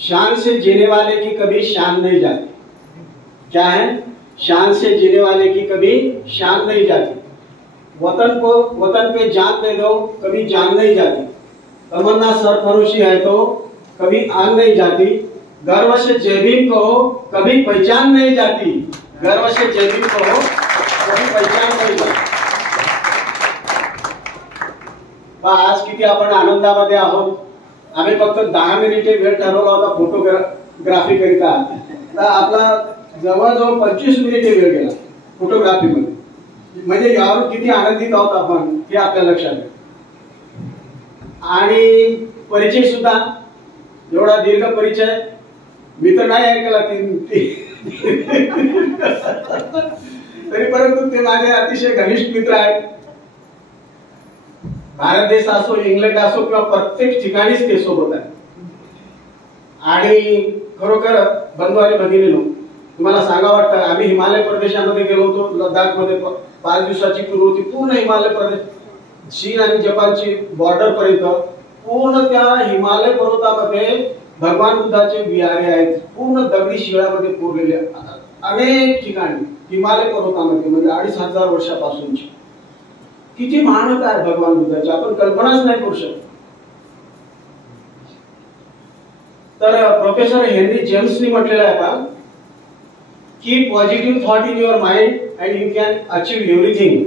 शान से जीने वाले की कभी शान नहीं जाती। क्या है? शान से जीने वाले की कभी शान नहीं जाती। वतन पे जान दे दो, कभी जान नहीं जाती। तमन्ना सरफरोशी है तो कभी आन नहीं जाती। गर्व से जय भीम कहो, कभी पहचान नहीं जाती। गर्व से जय भीम कहो, कभी पहचान नहीं जाती। आज किती आपण आनंदामध्ये आहोत। आम्ही फक्त 10 मिनिटे वेळ ठरवला होता फोटोग्राफी करिता, तर आपला जवळजवळ 25 मिनिटे वेळ गेला फोटोग्राफी मध्ये। म्हणजे यावर किती आनंदित आहोत आपण हे आपल्या लक्षात आहे। आणि परिचय सुद्धा एवढा दीर्घ परिचय मी तर नाही ऐकला तरी परंतु ते माझे अतिशय घनिष्ठ मित्र आहेत। भारत देश असो, इंग्लंड असो किंवा प्रत्येक ठिकाणीच ते सोबत आहे। आणि खरोखर बंधू आणि भगिनींनो, तुम्हाला सांगा वाटतं, आम्ही हिमालय प्रदेशामध्ये गेलो होतो। लडाख मध्ये 5 दिवसाची टूर होती। पूर्ण हिमालय प्रदेश, चीन आणि जपानची बॉर्डर पर्यंत पूर्ण त्या हिमालय पर्वतामध्ये भगवान बुद्धाचे विहारे आहेत। पूर्ण दगडी शिळामध्ये कोरलेले अनेक ठिकाणी हिमालय पर्वतामध्ये, म्हणजे 2500 वर्षापासूनची किती महानता आहे भगवान बुद्धाची, आपण कल्पनाच नाही करू शकत। तर प्रोफेसर हेनरी जेम्सनी म्हटलेलं आहे का, keep positive thought in your mind and you can achieve everything.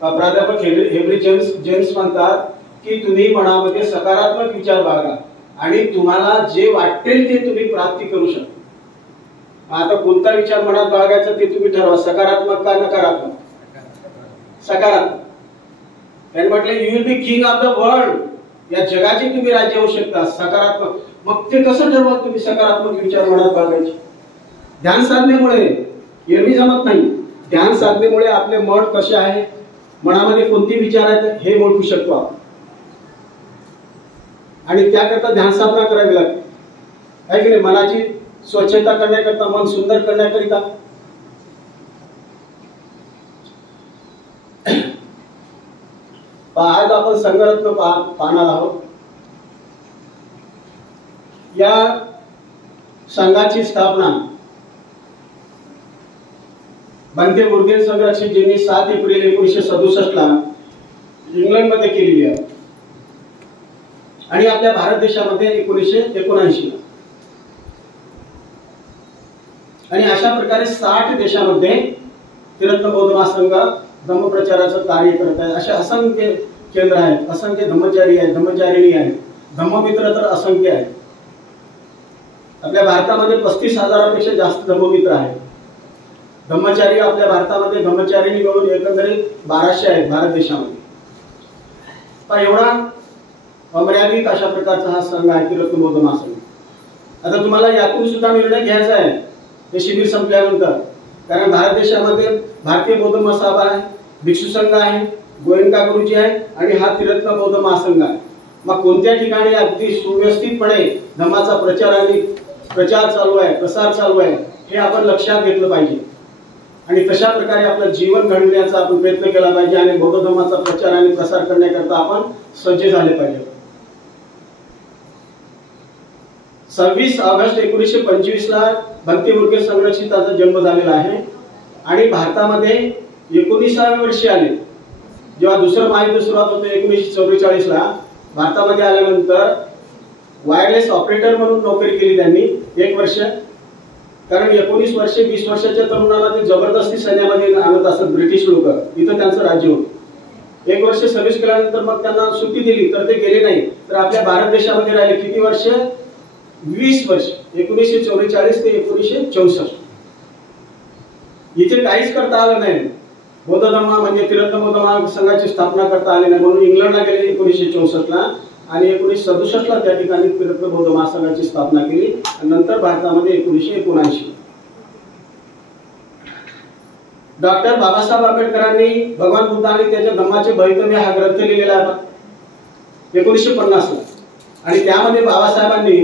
प्राध्यापक हेनरी जेम्स म्हणतात की तुम्ही मनामध्ये सकारात्मक विचार बाळगा आणि तुम्हाला जे वाटेल ते तुम्ही प्राप्ती करू शकता। आता कोणता विचार मनात बाळगायचा ते तुम्ही ठरवा, सकारात्मक का नकारात्मक? सकारात्मक। त्यांनी म्हटले you will be king of the world, या जगाचे तुम्ही राज्य होऊ शकता। सकारात्मक, मग ते कसं ठरवा तुम्ही सकारात्मक विचार मनात बाळगायचे? ध्यान साधनेमुळे, एरवी जमत नाही। ध्यान साधनेमुळे आपले मन कसे आहे, मनामध्ये कोणते विचार आहेत हे ओळखू शकतो आपण। आणि त्याकरता ध्यान साधना करावी लागते, आहे की नाही? मनाची स्वच्छता करण्याकरता, मन सुंदर करण्याकरिता। आज आपण संघरत्न पाहणार आहोत। या संघाची स्थापना बनते बुर्गेन संघराज्यांनी 7 एप्रिल 1967 ला इंग्लंड मध्ये केलेली आहे आणि आपल्या भारत देशामध्ये 1979 ला। आणि अशा प्रकारे 60 देशामध्ये त्रिरत्न बौद्ध महासंघ धम्मप्रचाराचं कार्य करत आहे। अशा असंख्य केंद्र आहेत, असंख्य धम्मचारी आहेत, धम्मचारिणी आहेत, धम्ममित्र तर असंख्य आहेत। आपल्या भारतामध्ये 35,000पेक्षा जास्त धम्ममित्र आहेत। धम्मचारी आपल्या भारतामध्ये, धम्मचारिणी मिळून एकंदरीत 1200 आहेत भारत देशामध्ये। पण एवढा अमर्यादित अशा प्रकारचा हा संघ आहे त्रिरत्न बौद्ध महासंघ। आता तुम्हाला यातून सुद्धा निर्णय घ्यायचा आहे हे शिबिर संपल्यानंतर, कारण भारत देशामध्ये भारतीय बौद्ध महासभा आहे, भिक्षू संघ आहे, गोयंका गुरुजी आहे आणि हा त्रिरत्न बौद्ध महासंघ आहे। मग कोणत्या ठिकाणी अगदी सुव्यवस्थितपणे धम्माचा प्रचार चालू आहे, प्रसार चालू आहे हे आपण लक्षात घेतलं पाहिजे आणि तशा प्रकारे आपलं जीवन घडविण्याचा आपण प्रयत्न केला पाहिजे आणि बौद्ध धर्माचा प्रचार आणि प्रसार करण्याकरता आपण सज्ज झाले पाहिजे। 26 ऑगस्ट 1925 ला बनते बुर्गे संरक्षिताचा जन्म झालेला आहे आणि भारतामध्ये 19व्या वर्षी आले। जेव्हा दुसरं महायुद्ध सुरुवात होते 1944 ला, भारतामध्ये आल्यानंतर वायरलेस ऑपरेटर म्हणून नोकरी केली त्यांनी 1 वर्ष। कारण 19 वर्षे 20 वर्षाच्या तरुणाला ते जबरदस्ती सैन्यामध्ये आणत असत ब्रिटिश लोक, इथं त्यांचं राज्य होतं। 1 वर्ष सर्व्हिस केल्यानंतर मग त्यांना सुट्टी दिली तर ते गेले नाही, तर आपल्या भारत देशामध्ये राहिले किती वर्ष? 20 वर्ष, 1944 ते 1964। इथे काहीच करता आलं नाही। बौद्ध धर्म म्हणजे त्रिरत्न बौद्ध महासंघाची स्थापना करता आली नाही, म्हणून इंग्लंडला गेले 1964 ला आणि 1967 ला त्या ठिकाणी त्रिरत्न बौद्ध महासंघाची स्थापना केली आणि नंतर भारतामध्ये 1979। डॉक्टर बाबासाहेब आंबेडकरांनी भगवान बुद्ध आणि त्याच्या धम्माचे भवितव्य हा ग्रंथ लिहिलेला आहे 1950 ला आणि त्यामध्ये बाबासाहेबांनी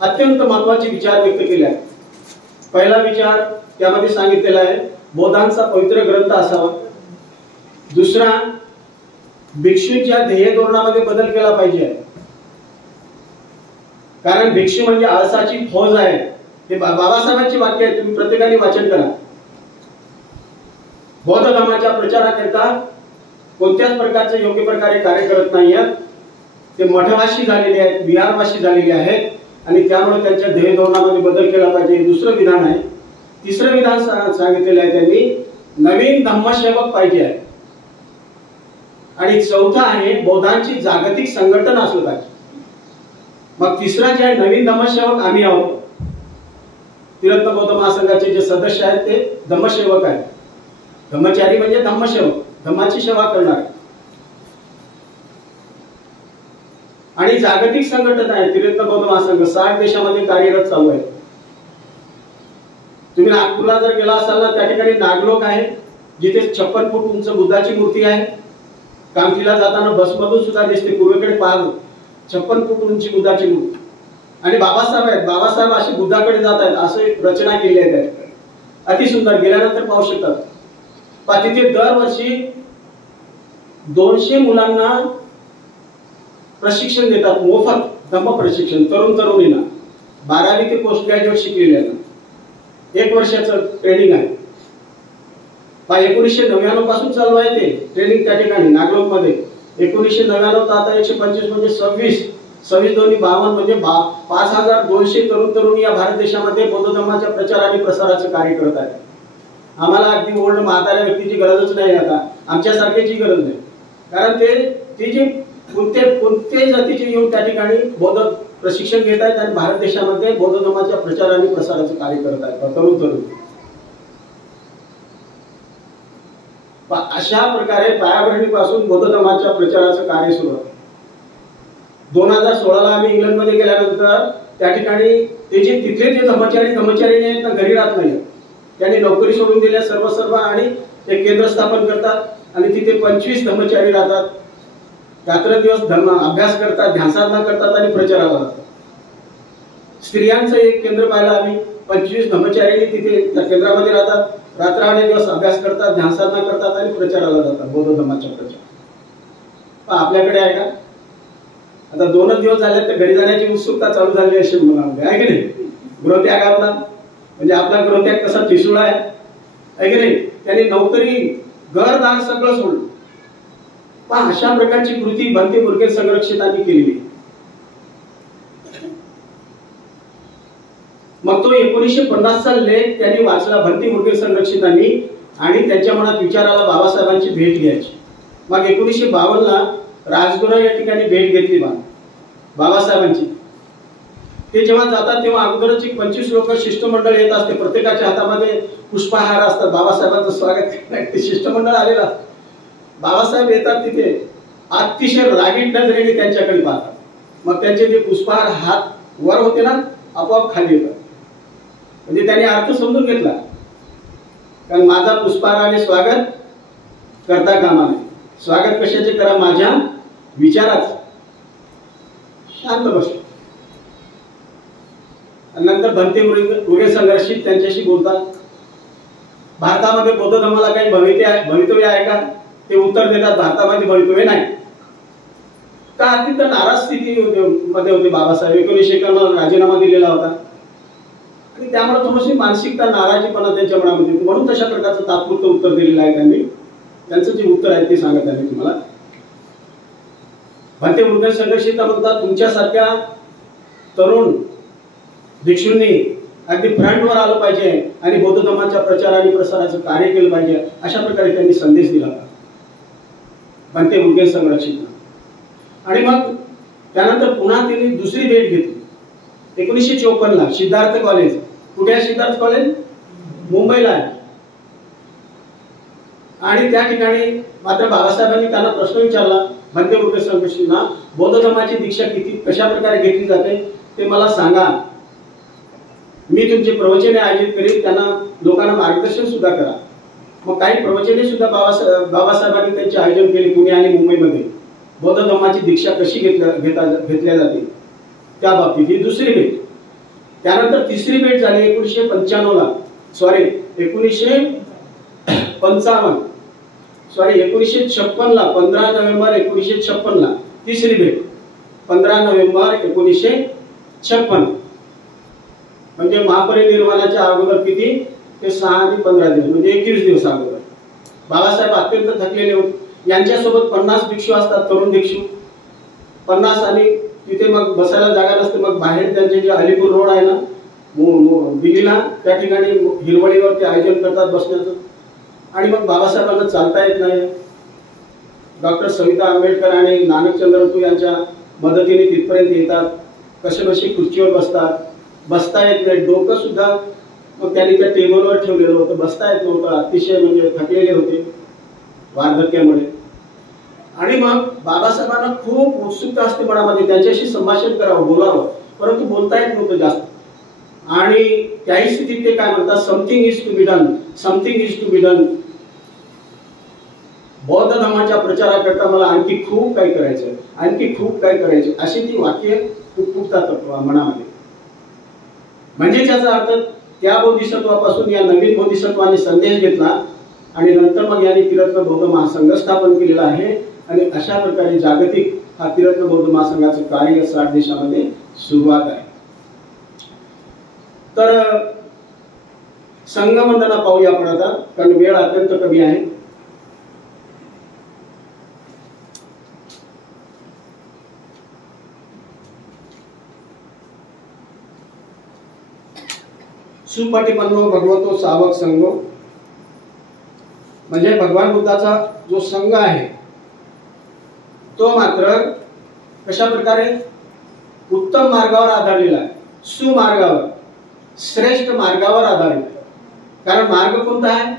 अत्यंत महत्त्वाचे विचार व्यक्त केले आहेत। पहिला विचार त्यामध्ये सांगितलेला आहे बौद्धांचा पवित्र ग्रंथ असावा। दुसरा, भिक्षूंच्या ध्येय धोरणामध्ये बदल केला पाहिजे। कारण भिक्षू म्हणजे आळसाची फौज आहे. हे बाबासाहेबांची वाक्य आहे, तुम्ही प्रत्येकाने वाचन करा. बौद्ध धर्माच्या प्रचाराकरिता कोणत्याच प्रकारचे योग्य प्रकारे कार्य करत नाहीत. ते मठवासी झालेले आहेत, विहारवासी झालेले आहेत आणि त्यामुळे त्यांच्या ध्येय धोरणामध्ये बदल केला पाहिजे. हे दुसरं विधान आहे. तिसरं विधान सांगितलेलं आहे त्यांनी, नवीन धम्मसेवक पाहिजे आहे. आणि चौथं आहे बौद्धांची जागतिक संघटना असलं पाहिजे. मग तिसरा जे आहे नवीन धम्मसेवक आम्ही आहोत. त्रिरत्न बौद्ध महासंघाचे जे सदस्य आहेत ते धम्मसेवक आहेत. धम्मचारी म्हणजे धम्मसेवक, धम्माची सेवा करणारे. आणि जागतिक संघटना आहे त्रिरत्न बौद्ध महासंघ, 60 देशामध्ये कार्यरत चालू आहे. तुम्ही नागपूरला जर गेला असाल ना, त्या ठिकाणी नागलोक आहे जिथे 56 फूट उंच बुद्धाची मूर्ती आहे. कामठीला जाताना बसमधून सुद्धा दिसते, पूर्वेकडे पाहाल 56 फूट उंची बुद्धाची मूर्ती. आणि बाबासाहेब आहेत, बाबासाहेब असे बुद्धाकडे जात आहेत असे रचना केली आहे. अतिसुंदर, गेल्यानंतर पाहू शकतात. तिथे दरवर्षी 200 मुलांना प्रशिक्षण देतात, मोफत धम्म प्रशिक्षण. तरुण तरुणींना 12वी ते पोस्ट ग्रॅज्युएट शिकलेल्यांना 1 वर्षाचं ट्रेनिंग आहे. 1999 पासून चालू आहे ते ट्रेनिंग त्या ठिकाणी नागलोक मध्ये. 1999 तर आता 125 म्हणजे 26 दोन्ही 52 म्हणजे 5200 तरुण तरुणी या भारत देशामध्ये बौद्ध धर्माच्या प्रचार आणि प्रसाराचं कार्य करत आहेत. आम्हाला अगदी ओल्ड म्हाताऱ्या व्यक्तीची गरजच नाही, आता आमच्यासारख्याची गरज नाही. कारण ते जे कोणत्याही जातीचे येऊन त्या ठिकाणी बौद्ध प्रशिक्षण घेत आहेत आणि भारत देशामध्ये बौद्ध धर्माच्या प्रचार आणि प्रसाराचं कार्य करत आहेत तरुण तरुणी. अशा प्रकारे पायाभरणीपासून बौद्ध धर्माच्या प्रचाराचं कार्य सुरू आहे. 2016ला आम्ही इंग्लंडमध्ये गेल्यानंतर त्या ठिकाणी ते जे तिथले जे धर्मचारी आहेत ना, घरी राहत नाही. त्यांनी नोकरी सोडून दिल्या सर्व आणि एक केंद्र स्थापन करतात आणि तिथे 25 धर्मचारी राहतात. रात्रंदिवस धर्म अभ्यास करतात, ध्यानसाधना करतात आणि प्रचाराला जातात. स्त्रियांचं एक केंद्र पाहिलं आम्ही, 25 धर्मचारी तिथे त्या केंद्रामध्ये राहतात. रात्र आणि दिवस अभ्यास करतात, ध्यानसाधना करतात आणि प्रचाराला जातात बौद्ध धर्माच्या प्रचार. आपल्याकडे आहे का? आता 2च दिवस झाले तर घरी जाण्याची उत्सुकता चालू झाली अशी मनामध्ये, आहे की नाही? गृहत्याग आपला म्हणजे आपला गृहत्याग कसा ठिसूळ आहे की नाही? त्यांनी नोकरी, घरदार सगळं सोडलं. पण अशा प्रकारची कृती भंते मुरगेर संरक्षितांनी केलेली. मग तो 1950चा लेख त्यांनी वाचला भंते मुरगेर संरक्षितांनी आणि त्यांच्या मनात विचार आला बाबासाहेबांची भेट घ्यायची. मग 1952ला राजगुरू या ठिकाणी भेट घेतली बाबासाहेबांची. ते जेव्हा जातात तेव्हा अगोदरच 25 लोक शिष्टमंडळ येत असते, प्रत्येकाच्या हातामध्ये पुष्पहार असतात. बाबासाहेबांचं स्वागत करण्यासाठी ते शिष्टमंडळ आलेलं असतं. बाबासाहेब येतात तिथे, अतिशय रागीट नजरेने त्यांच्याकडे पाहतात. मग त्यांचे जे पुष्पहार हात वर होते ना, आपोआप खाली येतात. म्हणजे त्यांनी अर्थ समजून घेतला, कारण माझा पुष्पहाराने स्वागत करता कामा नये. स्वागत कशाचे करा? माझ्या विचाराच. शांत बस. नंतर भंते मुरगेर संघर्षित त्यांच्याशी बोलतात. भारतामध्ये बौद्ध धर्माला काही भवितव्य आहे का? ते उत्तर देतात, भारतामध्ये भवितव्य नाही. का अत्यंत नाराज स्थिती मध्ये होते बाबासाहेब. 1951 राजीनामा दिलेला होता आणि त्यामुळे थोडीशी मानसिकता, नाराजीपणा त्यांच्या मनामध्ये, म्हणून तशा प्रकारचं तात्पुरतं उत्तर दिलेलं आहे त्यांनी. त्यांचं जे उत्तर आहे ते सांगत आहे तुम्हाला. भंते मुरगेर संघर्षित म्हणतात, तुमच्यासारख्या तरुण भिक्षूंनी अगदी फ्रंटवर आलं पाहिजे आणि बौद्ध धर्माच्या प्रचार आणि प्रसाराचं कार्य केलं पाहिजे, अशा प्रकारे त्यांनी संदेश दिला भंते मुरगेर संरक्षित. आणि मग त्यानंतर पुन्हा त्यांनी दुसरी भेट घेतली 1954ला सिद्धार्थ कॉलेज. कुठे आहे सिद्धार्थ कॉलेज? मुंबईला आहे. आणि त्या ठिकाणी मात्र बाबासाहेबांनी त्यांना प्रश्न विचारला भंते मुरगेर संघर्षितांना, बौद्ध धर्माची दीक्षा कशा प्रकारे घेतली जाते ते मला सांगा. मी तुमचे प्रवचने आयोजित करीन, त्यांना लोकांना मार्गदर्शन सुद्धा करा. मग काही प्रवचने सुद्धा बाबासाहेबांनी त्यांचे आयोजन केले पुणे आणि मुंबईमध्ये. बौद्ध धर्माची दीक्षा कशी घेतल्या जाते त्या बाबतीत. ही दुसरी भेट. त्यानंतर तिसरी भेट झाली 1955ला, 1956ला 15 नोव्हेंबर 1956ला तिसरी भेट. 15 नोव्हेंबर 1956 56 म्हणजे महापरिनिर्वाणाच्या अगोदर किती ते 6 आणि 15 दिवस म्हणजे 21 दिवस अगोदर बाबासाहेब अत्यंत थकलेले होते. यांच्यासोबत 50 भिक्षू असतात, तरुण भिक्षू 50, आणि तिथे मग बसायला जागा नसते. मग बाहेर त्यांचे जे अलीपूर रोड आहे ना दिल्लीला, त्या ठिकाणी हिरवळीवर ते आयोजन करतात बसण्याचं. आणि मग बाबासाहेबांना चालता येत नाही. डॉक्टर सविता आंबेडकर आणि नानकचंद्र तू यांच्या मदतीने तिथपर्यंत येतात. कसे खुर्चीवर बसतात, बसता येत नाही. डोकं सुद्धा मग त्यांनी त्या टेबलवर ठेवलेलं होतं, बसता येत नव्हतं. अतिशय म्हणजे थकलेले होते वार्धक्यामुळे. आणि मग बाबासाहेबांना खूप उत्सुकता असते मनामध्ये त्यांच्याशी संभाषण करावं, बोलावं, परंतु बोलता येत नव्हतं जास्त. आणि त्याही स्थितीत ते काय म्हणतात, something is to be done, something is to be done. बौद्ध धर्माच्या प्रचाराकरता मला आणखी खूप काही करायचं, आणखी खूप काही करायचे, अशी ती वाक्य फुटतात मनामध्ये. म्हणजे त्याचा अर्थ त्या बोधिसत्वापासून या नवीन बोधिसत्वाने संदेश घेतला आणि नंतर मग यांनी त्रिरत्न बौद्ध महासंघ स्थापन केलेला आहे. आणि अशा प्रकारे जागतिक हा त्रिरत्न बौद्ध महासंघाचं कार्य 60 देशामध्ये सुरुवात आहे. तर संघवंदना पाहूया आपण आता, कारण वेळ अत्यंत कमी आहे. सुपटिपन्नो भगवतो सावक संघो, म्हणजे भगवान बुद्धाचा जो संघ आहे तो मात्र कशा प्रकारे उत्तम मार्गावर आधारलेला आहे, सुमार्गावर, श्रेष्ठ मार्गावर आधारित आहे. कारण मार्ग कोणता आहे,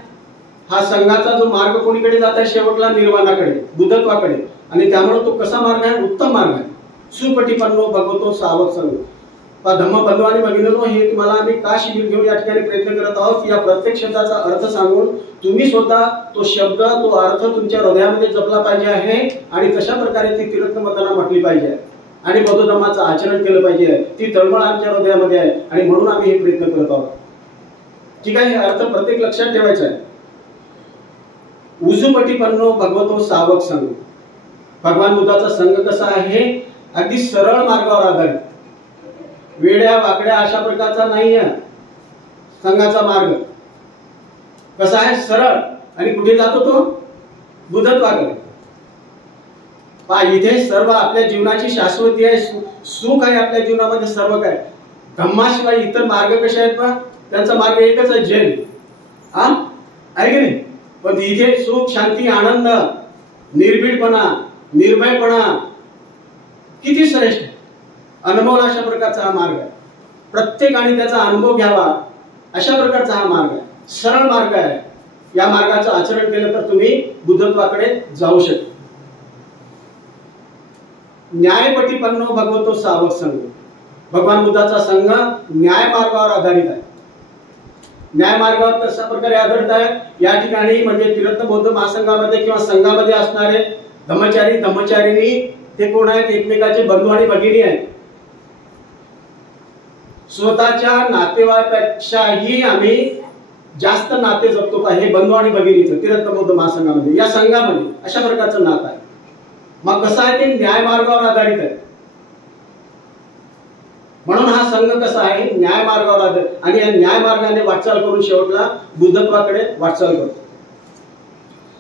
हा संघाचा जो मार्ग कोणीकडे जात आहे, शेवटला निर्वाणाकडे, बुद्धत्वाकडे. आणि त्यामुळे तो कसा मार्ग आहे, उत्तम मार्ग आहे. सुपटिपन्नो भगवतो सावक संघ. धम्म बंधू आणि भगिनींनो, हे तुम्हाला आम्ही का शिबिर घेऊन या ठिकाणी प्रयत्न करत आहोत, या प्रत्येक शब्दाचा अर्थ सांगून तुम्ही स्वतः तो शब्द, तो अर्थ तुमच्या हृदयामध्ये जपला पाहिजे आहे आणि कशा प्रकारे ती त्रिरत्न वंदना म्हटली पाहिजे आणि बौद्ध धर्माचं आचरण केलं पाहिजे, ती तळमळ आमच्या हृदयामध्ये आहे. आणि म्हणून आम्ही हे प्रयत्न करत आहोत. ठीक आहे, हे अर्थ प्रत्येक लक्षात ठेवायचा आहे. उजुपटिपन्नो भगवतो सावक संघ. भगवान बुद्धाचा संघ कसा आहे, अगदी सरळ मार्गावर आधारित, वेड्या वाकड्या अशा प्रकारचा नाही आहे. संघाचा मार्ग कसा आहे, सरळ. आणि कुठे जातो तो, बुद्धत्वाकडे. इथे सर्व आपल्या जीवनाची शाश्वती आहे, सुख आहे आपल्या जीवनामध्ये सर्व काय. धम्माशिवाय इतर मार्ग कसे आहेत पहा, त्यांचा मार्ग एकच आहे, जैन. आहे की नाही. पण इथे सुख, शांती, आनंद, निर्भीडपणा, निर्भयपणा किती श्रेष्ठ, अनमोल अशा प्रकारचा हा मार्ग आहे. प्रत्येकाने त्याचा अनुभव घ्यावा अशा प्रकारचा हा मार्ग आहे, सरळ मार्ग आहे. या मार्गाचं आचरण केलं तर तुम्ही बुद्धत्वाकडे जाऊ शकता. न्यायपटिपन्नो भगवतो सावक संघ. भगवान बुद्धाचा संघ न्याय मार्गावर आधारित आहे. न्याय मार्गावर कशा प्रकारे आधारित आहे, या ठिकाणी म्हणजे त्रिरत्न बौद्ध महासंघामध्ये किंवा संघामध्ये असणारे धम्मचारी धम्मचारिणी ते कोण आहेत, एकमेकाचे बंधू आणि भगिनी आहेत. स्वतःच्या नातेवाईकापेक्षाही आम्ही जास्त नाते जपतो पाहिजे. बंधू आणि भगिनीचं त्रिरत्न बौद्ध महासंघामध्ये, या संघामध्ये अशा प्रकारचं नातं आहे. मग कसं आहे, ते न्याय मार्गावर आधारित आहे. म्हणून हा संघ कसा आहे, न्याय मार्गावर आधारित. आणि या न्याय मार्गाने वाटचाल करून शेवटला बुद्धत्वाकडे वाटचाल करतो.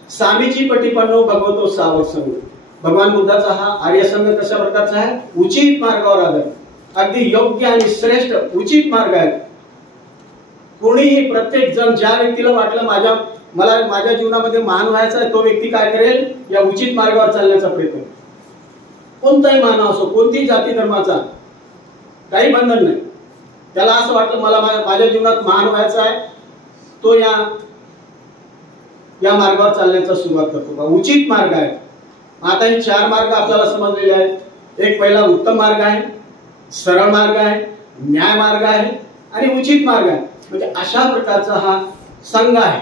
सामीची पटिपन्नो भगवतो सावक संघ. भगवान बुद्धाचा हा आर्य संघ कशा प्रकारचा आहे, उचित मार्गावर आधारित, अगदी योग्य आणि श्रेष्ठ उचित मार्ग आहे. कोणीही, प्रत्येक जण, ज्या व्यक्तीला वाटलं मला माझ्या जीवनामध्ये महान व्हायचं आहे, तो व्यक्ती काय करेल, या उचित मार्गावर चालण्याचा प्रयत्न. कोणताही मानव असो, कोणतीही जाती धर्माचा, काही बंधन नाही. त्याला असं वाटलं मला माझ्या जीवनात महान व्हायचं आहे, तो या मार्गावर चालण्याचा सुरुवात करतो. उचित मार्ग आहे. आता हे 4 मार्ग आपल्याला समजलेले आहेत. एक पहिला उत्तम मार्ग आहे, सरळ मार्ग आहे, न्याय मार्ग आहे आणि उचित मार्ग आहे. म्हणजे अशा प्रकारचा हा संघ आहे.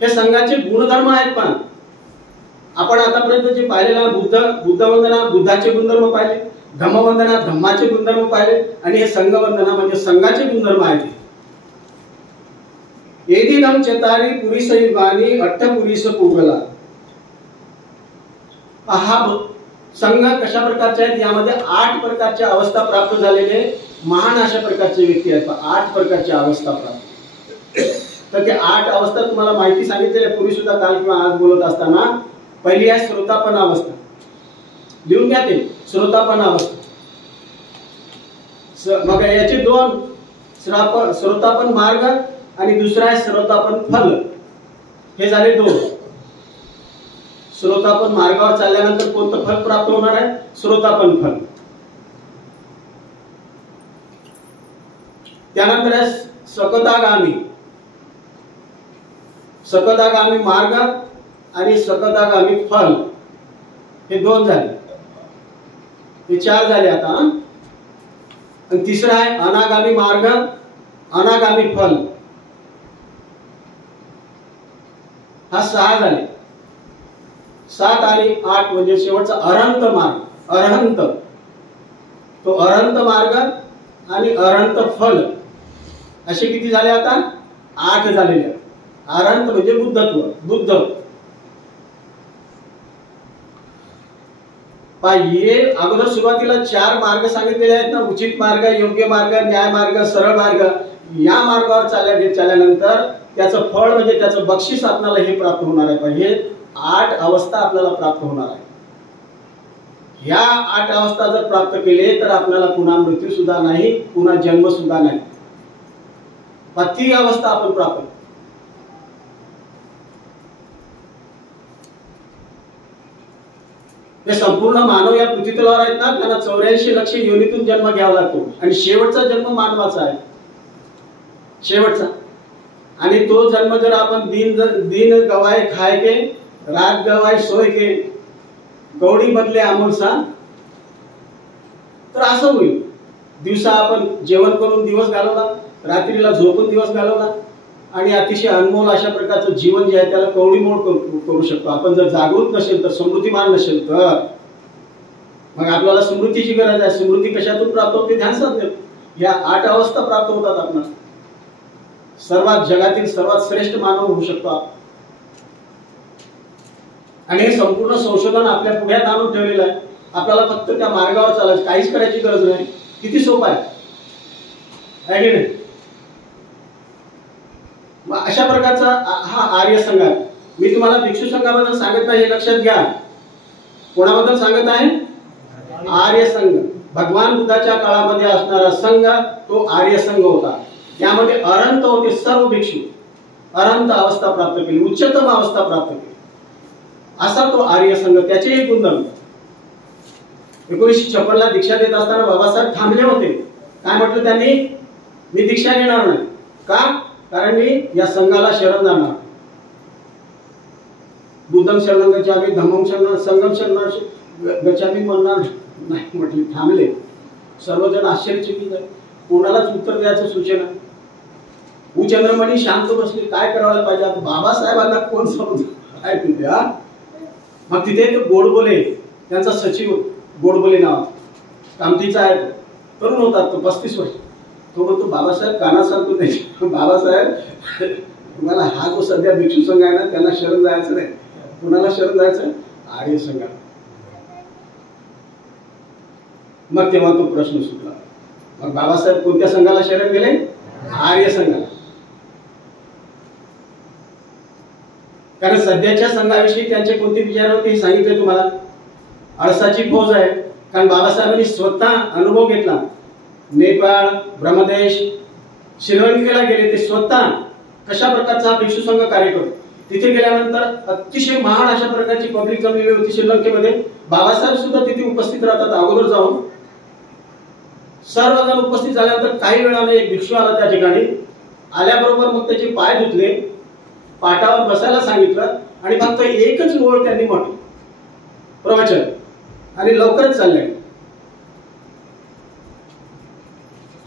या संघाचे गुणधर्म आहेत. पण आपण आतापर्यंत जे पाहिलेला बुद्धवंदना बुद्धाचे गुणधर्म पाहिले, धम्मवंदना धम्माचे गुणधर्म पाहिले आणि हे संघवंदना म्हणजे संघाचे गुणधर्म आहेत. एदिदम चतारी पुरीस युगानी अठ्ठपुरीस पूगला. हा संघ कशा प्रकारचे आहेत, यामध्ये 8 प्रकारच्या अवस्था प्राप्त झालेले महान अशा प्रकारचे व्यक्ती आहेत. 8 प्रकारच्या अवस्था प्राप्त. तर ते 8 अवस्था तुम्हाला माहिती सांगितलेल्या पूर्वी सुद्धा काल किंवा आज बोलत असताना. पहिली आहे श्रोतापन अवस्था. लिहून घ्या ते, श्रोतापन अवस्था. मग याचे 2, श्रोतापन मार्ग आणि दुसरा आहे श्रोतापन फल. हे झाले 2. श्रोतापन मार्गावर चालल्यानंतर कोणतं फल प्राप्त होणार आहे? श्रोतापन फल. त्यानंतर आहे सकदागामी. सकदागामी मार्ग आणि सकदागामी फल. हे 2 झाले. हे 4 झाले आता. आणि तिसरा आहे अनागामी मार्ग, अनागामी फल. हा 6 झाले. 7 आणि 8 म्हणजे शेवटचा अरहंत मार्ग. अरहंत, तो अरहंत मार्ग आणि अरहंत फल असे किती झाले आता? 8 झालेले. अरहंत म्हणजे बुद्धत्व, बुद्ध. हे अगोदर सुरुवातीला 4 मार्ग सांगितलेले आहेत ना, उचित मार्ग, योग्य मार्ग, न्याय मार्ग, सरळ मार्ग. या मार्गावर चालल्यानंतर त्याचं फळ म्हणजे त्याचं बक्षीस आपल्याला हे प्राप्त होणार आहे. हे 8 अवस्था आपल्याला प्राप्त होणार आहे. या 8 अवस्था जर प्राप्त केले तर आपल्याला पुन्हा मृत्यू सुद्धा नाही, पुन्हा जन्म सुद्धा नाही. ती अवस्था आपण प्राप्त. हे संपूर्ण मानव या पृथ्वीतलावर आहेत ना, त्यांना 84 लक्ष योनीतून जन्म घ्यावा लागतो. आणि शेवटचा जन्म मानवाचा आहे, शेवटचा. आणि तो जन्म जर आपण दिन गवाय खाय के, रात गवाय सोय के, गौडी बदले आमुलसा, तर असं होईल. दिवसा आपण जेवण करून दिवस घालवला, रात्रीला झोपून दिवस घालवला, आणि अतिशय अनमोल अशा प्रकारचं जीवन जे आहे त्याला कवडीमोड करू शकतो. आपण जर जागृत नसेल तर, समृद्धीमान नसेल तर, मग आपल्याला समृद्धीची गरज आहे. समृद्धी कशातून प्राप्त होते? ध्यान साधने. या 8 अवस्था प्राप्त होतात. आपण सर्वात जगातील सर्वात श्रेष्ठ मानव होऊ शकतो. आणि हे संपूर्ण संशोधन आपल्या पुढ्यात आणून ठेवलेलं आहे. आपल्याला फक्त त्या मार्गावर चालायचं, काहीच करायची गरज नाही. किती सोपं आहे की नाही? अशा प्रकारचा हा आर्य संघ आहे. मी तुम्हाला भिक्षू संघाबद्दल सांगत नाही, हे लक्षात घ्या. कोणाबद्दल सांगत आहे? आर्य संघ. भगवान बुद्धाच्या काळामध्ये असणारा संघ तो आर्य संघ होता. यामध्ये अरहंत होते सर्व भिक्षू. अरहंत अवस्था प्राप्त केली, उच्चतम अवस्था प्राप्त केली. असा तो आर्य संघ. त्याचे गुणधर्म 1956 ला दीक्षा देत असताना बाबासाहेब थांबले होते. काय म्हटलं त्यांनी? मी दीक्षा घेणार नाही. का? कारण मी या संघाला शरण जाणार. बुद्धम शरण गच्छामी, धम्मम शरण, संगम शरण गच्छामी म्हणणार नाही म्हटले. थांबले. सर्वजण आश्चर्यचकित झाले. कोणालाच उत्तर द्यायचं सूचना. उचंद्रमणी शांत बसले. काय करायला पाहिजे आता? बाबासाहेबांना कोण समजून काय तिथे? मग तिथे तो गोडबोले, त्यांचा सचिव गोडबोले नाव, कामतीचा आहे, तरुण होता तो, 35 वर्ष. तो म्हणतो बाबासाहेब काना सांगतो नाही. बाबासाहेब तुम्हाला हा जो सध्या भिक्षू संघ आहे ना, त्यांना शरण जायचं नाही. कुणाला शरण जायचं? आर्य संघाला. मग तेव्हा तो प्रश्न सुटला. मग बाबासाहेब कोणत्या संघाला शरण गेले? आर्य संघाला. कारण सध्याच्या संघाविषयी त्यांचे कोणते विचार होते हे सांगितले तुम्हाला. अळसाची फौज आहे. कारण बाबासाहेबांनी स्वतः अनुभव घेतला. नेपाळ, ब्रह्मदेश, श्रीलंकेला गेले ते स्वतः कशा प्रकारचा भिक्षू संघ कार्य करतो. तिथे गेल्यानंतर अतिशय महान अशा प्रकारची पब्लिक जमलेली होती श्रीलंकेमध्ये. बाबासाहेब सुद्धा तिथे उपस्थित राहतात. अगोदर जाऊन सर्वजण उपस्थित झाल्यानंतर काही वेळाने एक भिक्षू आला त्या ठिकाणी. आल्याबरोबर मग त्याचे पाय धुतले, पाटावर बसायला सांगितलं आणि फक्त एकच ओळ त्यांनी म्हटली, प्रवचन, आणि लवकरच चालले.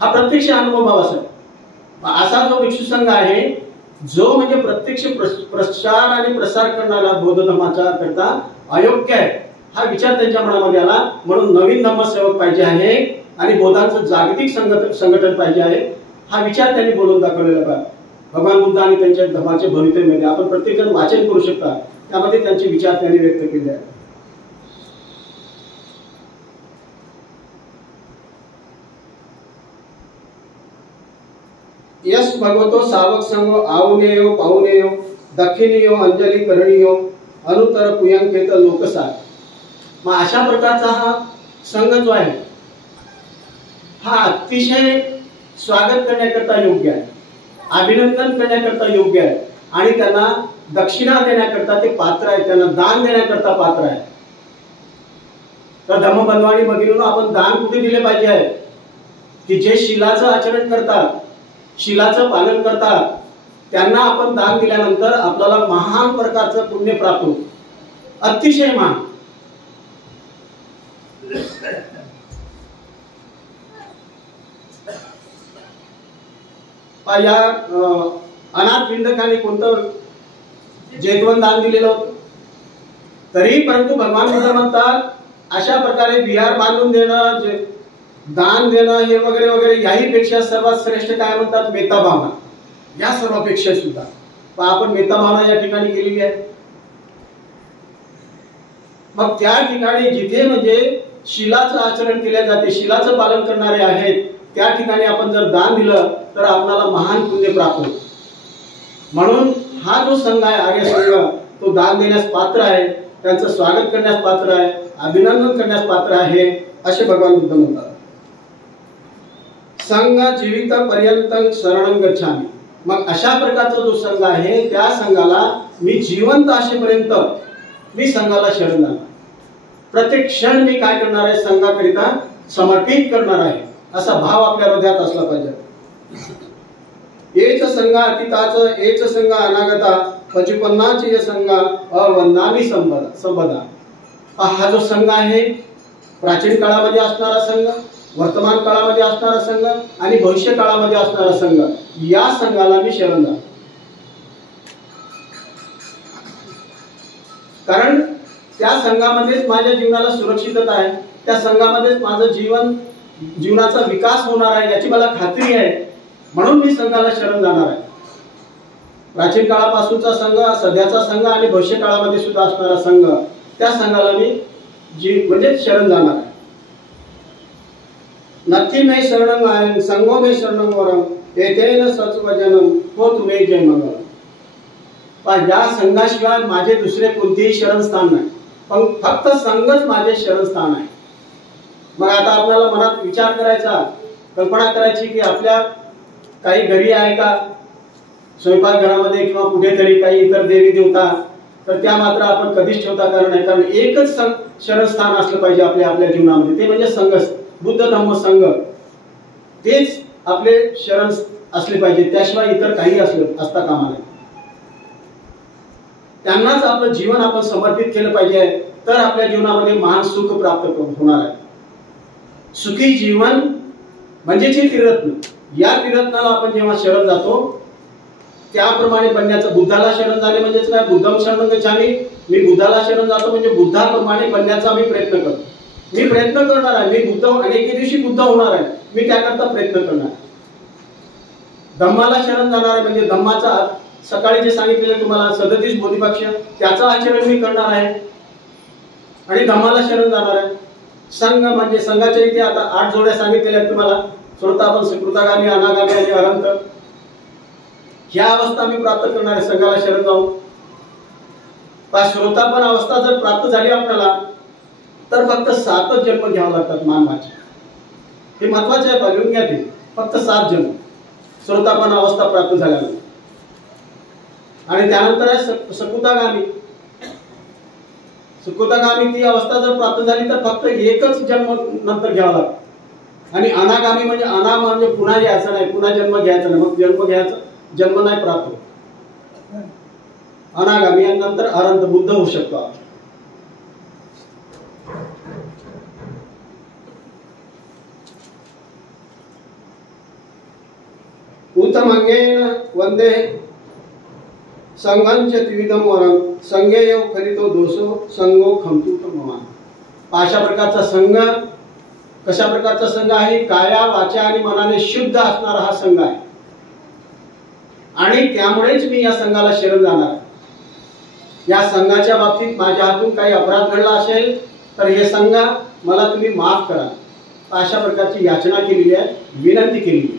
हा प्रत्यक्ष अनुभव बाबासाहेब. असा जो भिक्षू संघ आहे जो म्हणजे प्रत्यक्ष प्रचार आणि प्रसार करणारा बौद्ध धर्माचा करता अयोग्य आहे, हा विचार त्यांच्या मनामध्ये आला. म्हणून नवीन धम्मसेवक पाहिजे आहे आणि बौद्धांचं जागतिक संघटन पाहिजे आहे, हा विचार त्यांनी बोलून दाखवलेला आहे. भगवान बुद्ध आणि त्यांच्या धर्माचे भविष्यामध्ये आपण प्रत्येक जण वाचन करू शकता. त्यामध्ये त्यांचे विचार त्यांनी व्यक्त केले आहेत. यश भगवतो सावक संगो आवनेयो पाहुनेयो दक्षिणीयो अंजली करणीयो अनुतर पुयंकेत लोकसार. मग अशा प्रकारचा हा संघ जो आहे हा अतिशय स्वागत करण्याकरता योग्य आहे, अभिनंदन करण्याकरता योग्य आहे आणि त्यांना दक्षिणा देण्याकरता ते पात्र आहे, त्यांना दान देण्याकरता पात्र आहे. तर धम्मबंधवांनी भगिनींनो, आपण दान कुठे दिले पाहिजे आहे की जे शिलाचं आचरण करतात, शिलाचं पालन करतात, त्यांना आपण दान दिल्यानंतर आपल्याला महान प्रकारचं पुण्य प्राप्त होतं, अतिशय महान. या अनाथ पिंडकाने कोणतं जेतवन दान दिलेलं होतं, तरी परंतु भगवान बुद्ध म्हणतात अशा प्रकारे विहार बांधून देणं, दान देणं हे वगैरे वगैरे याही पेक्षा सर्वात श्रेष्ठ काय म्हणतात, मेत्ता भावना. या सर्वापेक्षा सुद्धा आपण मेत्ता भावना या ठिकाणी केलेली आहे. मग त्या ठिकाणी जिथे म्हणजे शिलाचं आचरण केले जाते, शिलाचं पालन करणारे आहेत, त्या ठिकाणी आपण जर दान दिलं तर आपल्याला महान पुण्य प्राप्त होतं. म्हणून हा जो संघ आहे आर्य संघ, तो दान देण्यास पात्र आहे, त्यांचं स्वागत करण्यास पात्र आहे, अभिनंदन करण्यास पात्र आहे, असे भगवान बुद्ध म्हणतात. संघ जीवित पर्यंत शरणं गच्छामि. मग अशा प्रकारचा जो संघ आहे त्या संघाला मी जिवंत असेपर्यंत मी संघाला शरण जाणार. प्रत्येक क्षण मी काय करणार आहे, संघाकरिता समर्पित करणार आहे, असा भाव आपल्या हृदयात असला पाहिजे. एच संघ अतीताच एच संघ अनागता 55 संघ अवंदामी संपदा. हा जो संघ आहे प्राचीन काळामध्ये असणारा संघ, वर्तमान काळामध्ये असणारा संघ आणि भविष्य काळामध्ये असणारा संघ, या संघाला मी शरण जाणार. कारण त्या संघामध्येच माझ्या जीवनाला सुरक्षितता आहे, त्या संघामध्येच माझं जीवनाचा विकास होणार आहे याची मला खात्री आहे, म्हणून मी संघाला शरण जाणार आहे. प्राचीन काळापासूनचा संघ, सध्याचा संघ आणि भविष्य काळामध्ये सुद्धा असणारा संघ, त्या संघाला मी म्हणजे शरण जाणार आहे. नक्की मे शरणं आहे संगो मे शरणं वरम येतेन सचवजनम हो तुमे जय मंगल. पण या संघाशिवाय माझे दुसरे कोणतेही शरणस्थान नाही, पण फक्त संघच माझे शरणस्थान आहे. मग आता आपल्याला मनात विचार करायचा, कल्पना करायची की आपल्या काही घरी आहे का स्वयंपाकघरामध्ये किंवा कुठेतरी काही इतर देवी देवता, तर त्या मात्र आपण कधीच ठेवता कारण नाही. कारण एकच शरणस्थान असलं पाहिजे आपल्या जीवनामध्ये, ते म्हणजे संघ, बुद्ध धम्म संघ, तेच आपले शरण असले पाहिजे. त्याशिवाय इतर काही असता कामा नये. त्यांनाच आपलं जीवन आपण समर्पित केलं पाहिजे, तर आपल्या जीवनामध्ये महान सुख प्राप्त होणार आहे. सुखी जीवन म्हणजे जे त्रिरत्न, या त्रिरत्नाला आपण जेव्हा शरण जातो त्याप्रमाणे बनण्याचं. बुद्धाला शरण जाणे म्हणजेच काय, बुद्धम शरणं गच्छामि. मी बुद्धाला शरण जातो म्हणजे बुद्धाप्रमाणे बनण्याचा मी प्रयत्न करतो. मी प्रयत्न करणार आहे, मी बुद्ध आणि एके दिवशी बुद्ध होणार आहे, मी त्याकरता प्रयत्न करणार आहे. धम्माला शरण जाणार आहे म्हणजे धम्माचा सकाळी जे सांगितलेले तुम्हाला 37 बोधिपाक्ष, त्याचं आचरण मी करणार आहे आणि धम्माला शरण जाणार आहे. संघ म्हणजे संघाच्या इथे आता 8 जोड्या सांगितलेल्या आहेत तुम्हाला. श्रोतापन, सुकृतागामी, अनागामी आणि अनंत, ह्या अवस्था मी प्राप्त करणार आहे संघाला शरण जाऊन. श्रोतापन अवस्था जर प्राप्त झाली आपल्याला तर फक्त 7च जन्म घ्यावे लागतात मानवाचे. हे महत्वाचे आहे, बघून घ्या ते. फक्त 7 जन्म श्रोतापन अवस्था प्राप्त झाल्यानंतर. आणि त्यानंतर आहे सकुतागामी. सुकृतागामी ती अवस्था जर प्राप्त झाली तर फक्त एकच जन्म नंतर घ्यावा लागतो. आणि अनागामी म्हणजे अना म्हणजे पुन्हा यायचं नाही, पुन्हा जन्म घ्यायचा नाही, मग जन्म नाही प्राप्त होत. अनागामी आणि नंतर अनंत बुद्ध होऊ शकतो आपण. उत्तमंगेन वंदे संघंच त्रिविधम वरम संगेयो करितो दोषो संगो खमतु ममान. अशा प्रकारचा संघ, कशा प्रकारचा संघ आहे, काया वाचा आणि मनाने शुद्ध असणारा हा संघ आहे. आणि त्यामुळेच मी या संघाला शरण जाणार आहे. या संघाच्या बाबतीत माझ्या हातून काही अपराध घडला असेल तर हे संघ मला तुम्ही माफ करा, अशा प्रकारची याचना केलेली आहे, विनंती केलेली आहे.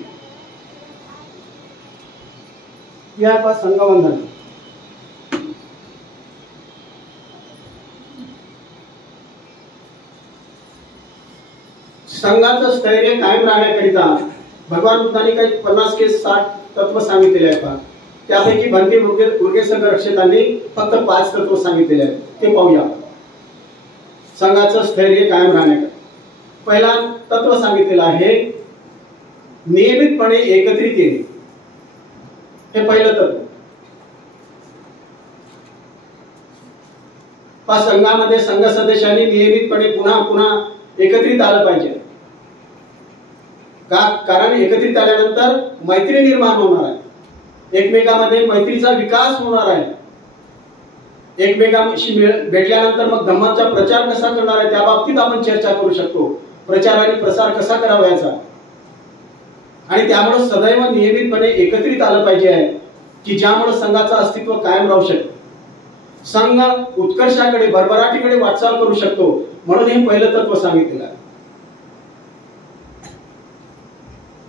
ती आहे पहा संघवंदना. संघाचं स्थैर्य कायम राहण्याकरिता भगवान बुद्धांनी काही 50 के 60 तत्व सांगितलेले आहेत पहा. त्यापैकी भंती उर्गे संघ रक्षितांनी फक्त 5 तत्व सांगितलेले आहेत, ते पाहूया. संघाचं स्थैर्य कायम राहण्याकरिता पहिला तत्व सांगितलेलं आहे, नियमितपणे एकत्रित येणे. हे पहिलं तत्व. संघामध्ये संघ सदस्यांनी नियमितपणे पुन्हा पुन्हा एकत्रित आलं पाहिजे. का? कारण एकत्रित आल्यानंतर मैत्री निर्माण होणार आहे, एकमेकांमध्ये मैत्रीचा विकास होणार आहे. एकमेकांशी भेटल्यानंतर मग धम्माचा प्रचार कसा करणार आहे त्या बाबतीत आपण चर्चा करू शकतो. प्रचार आणि प्रसार कसा करावा याचा. आणि त्यामुळे सदैव नियमितपणे एकत्रित आलं पाहिजे आहे की ज्यामुळे संघाचं अस्तित्व कायम राहू शकते. संघ उत्कर्षाकडे भरभराटीकडे वाटचाल करू शकतो. म्हणून हे पहिलं तत्व सांगितलेलं आहे.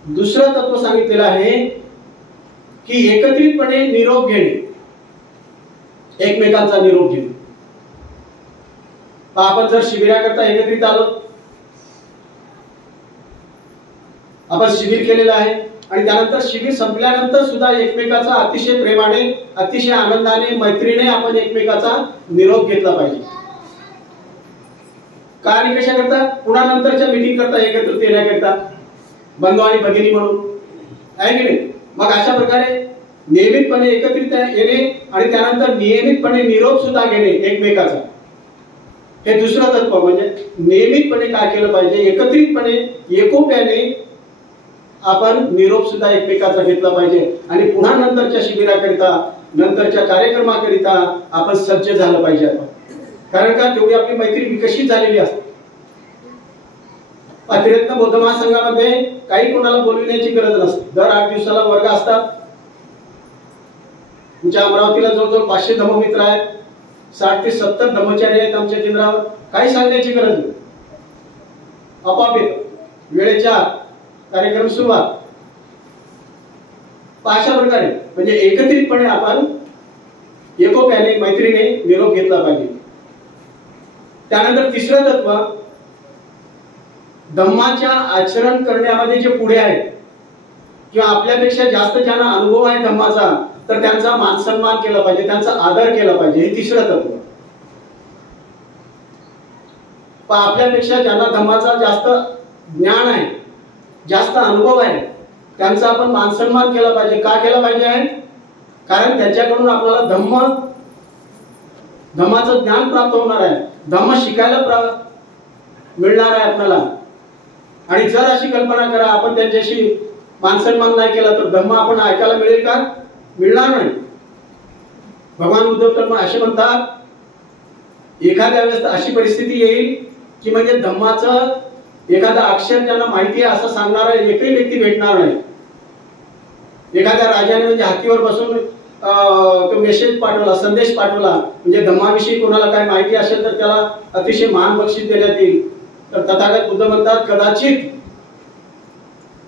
दुसरं तत्व सांगितलेलं आहे की एकत्रितपणे निरोप घेणे, एकमेकांचा निरोप घेणे. आपण जर शिबिराकरता एकत्रित आलो, आपण शिबिर केलेलं आहे आणि त्यानंतर शिबिर संपल्यानंतर सुद्धा एकमेकाचा अतिशय प्रेमाने, अतिशय आनंदाने, मैत्रीने आपण एकमेकाचा निरोप घेतला पाहिजे. का आणि कशा करता? पुन्हा नंतरच्या मीटिंग करता एकत्रित येण्याकरता, बंधू आणि भगिनी म्हणून, आहे की नाही? मग अशा प्रकारे नियमितपणे एकत्रित येणे आणि त्यानंतर नियमितपणे निरोप सुद्धा घेणे एकमेकाचा. हे दुसरं तत्व. म्हणजे नियमितपणे काय केलं पाहिजे? एकत्रितपणे एकोप्याने आपण निरोप सुद्धा एकमेकाचा घेतला पाहिजे आणि पुन्हा नंतरच्या शिबिराकरिता, नंतरच्या कार्यक्रमाकरिता आपण सज्ज झालं पाहिजे. कारण का? तेवढी आपली मैत्री विकसित झालेली असते. त्रिरत्न बौद्ध महासंघामध्ये काही कोणाला बोलविण्याची गरज नसते. दर 8 दिवसाला वर्ग असतात. तुमच्या अमरावतीला जवळजवळ 500 धम्ममित्र आहेत, 60 ते 70 धम्मचारी आहेत आमच्या केंद्रावर. काही सांगण्याची गरज नाही, आपोआप येतो. वेळेच्या कार्यक्रम सुरुवात. अशा प्रकारे म्हणजे एकत्रितपणे आपण एकोप्याने, मैत्रीने निरोप घेतला पाहिजे. त्यानंतर तिसरं तत्व, धम्माच्या आचरण करण्यामध्ये जे पुढे आहेत किंवा आपल्यापेक्षा जास्त ज्यांना अनुभव आहे धम्माचा, तर त्यांचा मानसन्मान केला पाहिजे, त्यांचा आदर केला पाहिजे. हे तिसरं तत्व. आपल्यापेक्षा ज्यांना धम्माचा जास्त ज्ञान आहे, जास्त अनुभव आहे, त्यांचा आपण मानसन्मान केला पाहिजे. का केला पाहिजे आहे? कारण त्यांच्याकडून आपल्याला धम्माचं ज्ञान प्राप्त होणार आहे, धम्म शिकायला मिळणार आहे आपल्याला. आणि जर अशी कल्पना करा आपण त्यांच्याशी मानसन्मान नाही केला तर धम्म आपण ऐकायला मिळेल का? मिळणार नाही. भगवान उद्धव तर असे म्हणतात, एखाद्या वेळेस अशी परिस्थिती येईल की म्हणजे धम्माचं एखादा अक्षर ज्यांना माहिती आहे असं सांगणारा एकही व्यक्ती भेटणार नाही. एखाद्या राजाने म्हणजे हातीवर बसून तो मेसेज पाठवला, संदेश पाठवला, म्हणजे धम्माविषयी कोणाला काय माहिती असेल तर त्याला अतिशय महान बक्षीस देण्यात येईल. तर तथागत बुद्ध म्हणतात कदाचित,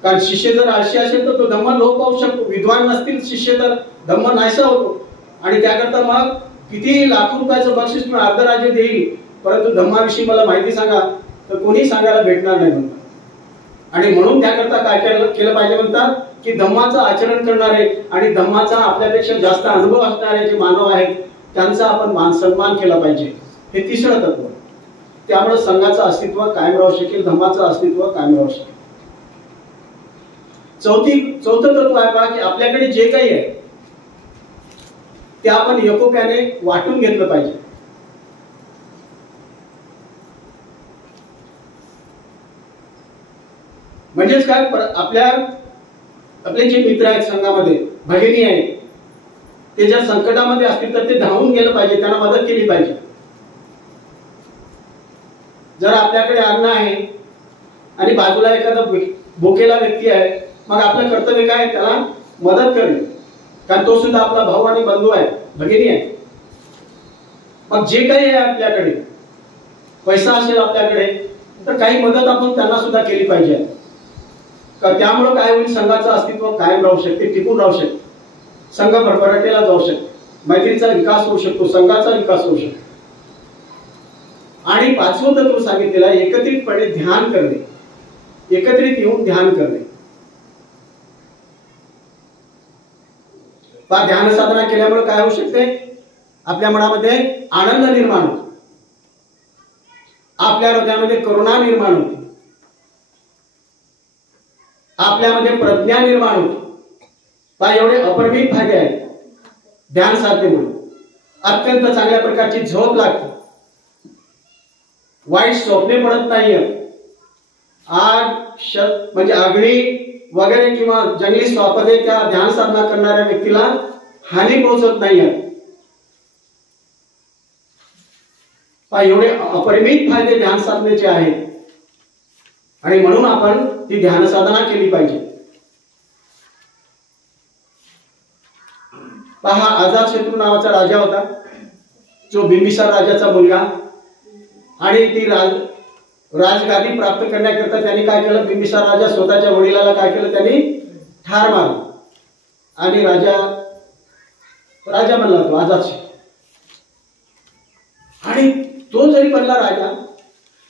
कारण शिष्य जर आळशी असेल तर तो धम्म लोप पाहू शकतो. विद्वान नसतील शिष्य तर धम्म नाहीसा होतो. आणि त्याकरता मग किती लाखो रुपयाचं बक्षीस मी अर्ध राज्य देईल, परंतु धम्माविषयी मला माहिती सांगा तर कोणी सांगायला भेटणार नाही म्हणतात. आणि म्हणून त्याकरता काय केलं पाहिजे म्हणतात की धम्माचं आचरण करणारे आणि धम्माचा आपल्यापेक्षा जास्त अनुभव असणारे जे मानव आहेत त्यांचा आपण मानसन्मान केला पाहिजे. हे तिसरं तत्व. त्यामुळे संघाचं अस्तित्व कायम राहू शकेल, धम्माचं अस्तित्व कायम राहू शकेल. चौथं तत्व आहे पहा की आपल्याकडे जे काही आहे ते आपण एकोप्याने वाटून घेतलं पाहिजे. म्हणजेच काय, आपले जे मित्र आहेत संघामध्ये, भगिनी आहेत, ते जर संकटामध्ये असतील तर ते धावून गेलं पाहिजे, त्यांना मदत केली पाहिजे. जर आपल्याकडे अन्न आहे आणि बाजूला एखादा भुकेला व्यक्ती आहे, मग आपलं कर्तव्य काय? त्याला मदत करणे. कारण तो सुद्धा आपला भाऊ आणि बंधू आहे, भगिनी आहे. मग जे काही आहे आपल्याकडे, पैसा असेल आपल्याकडे, तर काही मदत आपण त्यांना सुद्धा केली पाहिजे. त्यामुळे काय होईल? संघाचं अस्तित्व कायम राहू शकते, टिकून राहू शकते. संघ भरभराटीला जाऊ शकतो, मैत्रीचा विकास होऊ शकतो, संघाचा विकास होऊ शकतो. आणि पाचवं तत्व सांगितलेलं आहे एकत्रितपणे ध्यान करणे, एकत्रित येऊन ध्यान करणे. ध्यान साधना केल्यामुळे काय होऊ शकते, आपल्या मनामध्ये आनंद निर्माण होतो, आपल्या हृदयामध्ये करुणा निर्माण होते, आपल्यामध्ये प्रज्ञा निर्माण होते. एवढे अपरिमित फायदे आहेत ध्यान साधनेमुळे. अत्यंत चांगल्या प्रकारची झोप लागते, वाईट स्वप्ने पडत नाहीये, म्हणजे आगळी वगैरे किंवा जंगली स्वापदे त्या ध्यान साधना करणाऱ्या व्यक्तीला हानी पोहोचत नाहीये. एवढे अपरिमित फायदे ध्यान साधनेचे आहेत आणि म्हणून आपण ती ध्यान साधना केली पाहिजे. हा अजातशत्रू नावाचा राजा होता, जो बिंबिसार राजाचा मुलगा. आणि ती राजगादी प्राप्त करण्याकरता त्यांनी काय केलं, बिंबिसार राजा स्वतःच्या वडिलाला काय केलं, त्यांनी ठार मारलं आणि राजा बनला तो अजातशत्रू. आणि तो जरी बनला राजा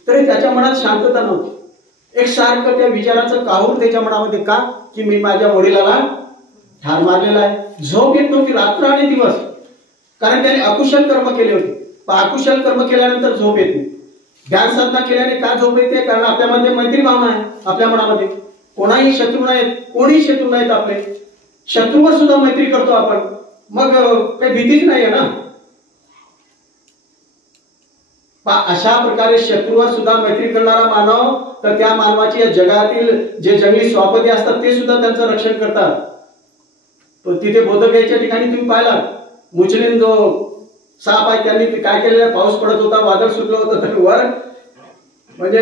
तरी त्याच्या मनात शांतता नव्हती. एक सारखं त्या विचाराचं काहूर त्याच्या मनामध्ये का, की मी माझ्या वडिलाला ठार मारलेला आहे. झोप येत नव्हती रात्र आणि दिवस, कारण त्याने अकुशल कर्म केले होते. अकुशल कर्म केल्यानंतर झोप येत नाही. ध्यान साधना केल्याने का झोप येते, कारण आपल्यामध्ये मैत्री भावना आहे. आपल्या मनामध्ये कोणाही शत्रू नाहीत, कोणी शत्रू नाहीत. आपले शत्रूवर सुद्धा मैत्री करतो आपण, मग काही भीतीच नाहीये ना. अशा प्रकारे शत्रूवर सुद्धा मैत्री करणारा मानव, तर त्या मानवाची या जगातील जे जंगली स्वापदे असतात ते सुद्धा त्यांचं रक्षण करतात. तिथे बोधगयेच्या ठिकाणी तुम्ही पाहिलात, मुचलिन जो साप आहे त्यांनी काय केलेलं, पाऊस पडत होता, वादळ सुटलं होतं, तर वर म्हणजे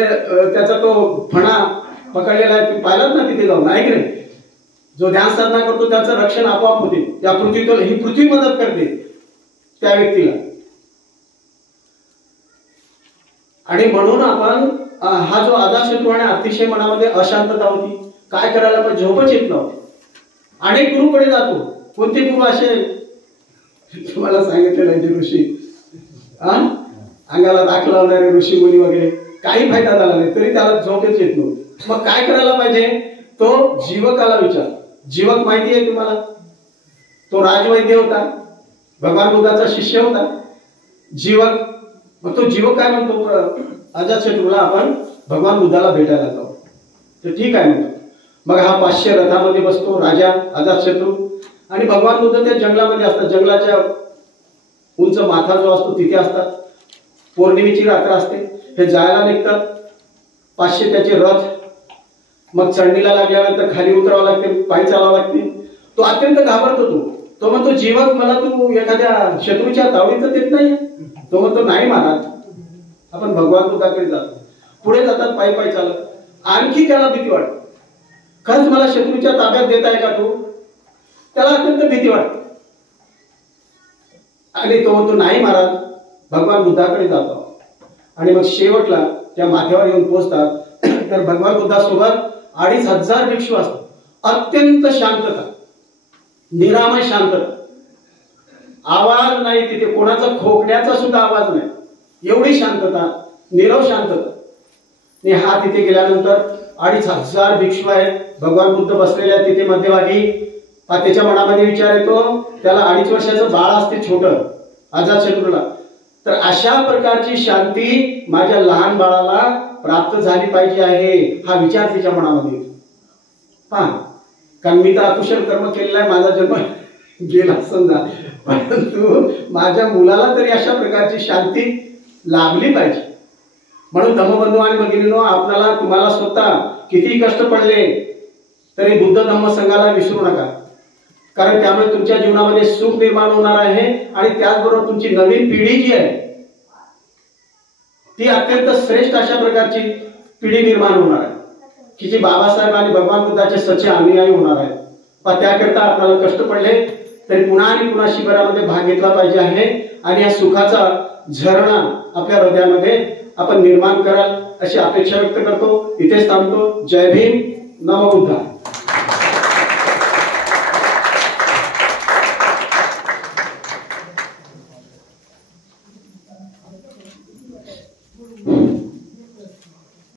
त्याचा तो फणा पकडलेला आहे. तुम्ही पाहिलात ना तिथे जाऊन, नाही की नाही. जो ध्यान साधना करतो त्याचं रक्षण आपोआप होते. त्या पृथ्वीतून ही पृथ्वी मदत करते त्या व्यक्तीला. आणि म्हणून आपण हा जो अजातशत्रू आणि अतिशय मनामध्ये अशांतता होती, काय करायला पण झोपच येत नव्हती. अनेक गुरुकडे जातो. कोणते गुरु असे तुम्हाला सांगितलेलं आहे, जे ऋषी अंगाला दाख लावणारे ऋषी मुनी वगैरे, काही फायदा झाला नाही तरी त्याला झोपच येत नव्हती. मग काय करायला पाहिजे, तो जीवकाला विचार. जीवक माहिती आहे तुम्हाला, तो राजवैद्य होता, भगवान बुद्धाचा शिष्य होता जीवक. मग तो जीवक काय म्हणतो, अजातशत्रूला आपण भगवान बुद्धाला भेटायला जाऊ. तर ठीक आहे म्हणतो. मग हा 500 रथामध्ये बसतो राजा अजातशत्रू, आणि भगवान बुद्ध त्या जंगलामध्ये असतात. जंगलाच्या उंच माथा जो असतो तिथे असतात. पौर्णिमेची रात्र असते, हे जायला निघतात 500 त्याचे रथ. मग चढणीला लागल्यानंतर खाली उतरावं लागते, पायी चालावं लागते. तो अत्यंत घाबरतो. तो म्हणतो, जीवक मला तू एखाद्या शत्रूच्या तावडीत देत नाही. तो म्हणतो, नाही महाराज, आपण भगवान बुद्धाकडे जातो. पुढे जातात पायी पायी चालत. आणखी त्याला भीती वाटते, खरंच मला शत्रूच्या ताब्यात देत आहे का तू. त्याला अत्यंत भीती वाटते आणि तो म्हणतो, नाही महाराज, भगवान बुद्धाकडे जातो. आणि मग शेवटला त्या माथ्यावर येऊन पोहोचतात. तर भगवान बुद्धासोबत 2500 भिक्षू असतात. अत्यंत शांतता, निरामय शांतता, आवाज नाही तिथे, कोणाचा खोकण्याचा सुद्धा आवाज नाही. एवढी शांतता, नीरव शांतता. आणि हा तिथे गेल्यानंतर 2500 भिक्षू आहेत, भगवान बुद्ध बसलेले आहेत तिथे मध्यभागी. त्याच्या मनामध्ये विचार येतो, त्याला 2.5 वर्षाचं बाळ असते छोटं अजातशत्रूला. तर अशा प्रकारची शांती माझ्या लहान बाळाला प्राप्त झाली पाहिजे आहे, हा विचार तिच्या मनामध्ये येतो. पहा, कारण मी तर अकुशल कर्म केलेला आहे, माझा जन्म गेला समजा, परंतु माझ्या मुलाला तरी अशा प्रकारची शांती लाभली पाहिजे. म्हणून धम्मबंधू आणि भगिनींनो, आपल्याला तुम्हाला स्वतः किती कष्ट पडले तरी बुद्ध धम्म संघाला विसरू नका, कारण त्यामुळे तुमच्या जीवनामध्ये सुख निर्माण होणार आहे. आणि त्याचबरोबर तुमची नवीन पिढी जी आहे ती अत्यंत श्रेष्ठ अशा प्रकारची पिढी निर्माण होणार आहे, की जी बाबासाहेब आणि भगवान बुद्धाचे सच्चे अनुयायी होणार आहेत. पण त्याकरता आपल्याला कष्ट पडले तरी पुन्हा आणि पुन्हा शिबिरामध्ये भाग घेतला पाहिजे आहे. आणि या सुखाचा झरणा आपल्या हृदयामध्ये आपण निर्माण कराल अशी अपेक्षा व्यक्त करतो. इथेच थांबतो. जय भीम, नमो बुद्धाय.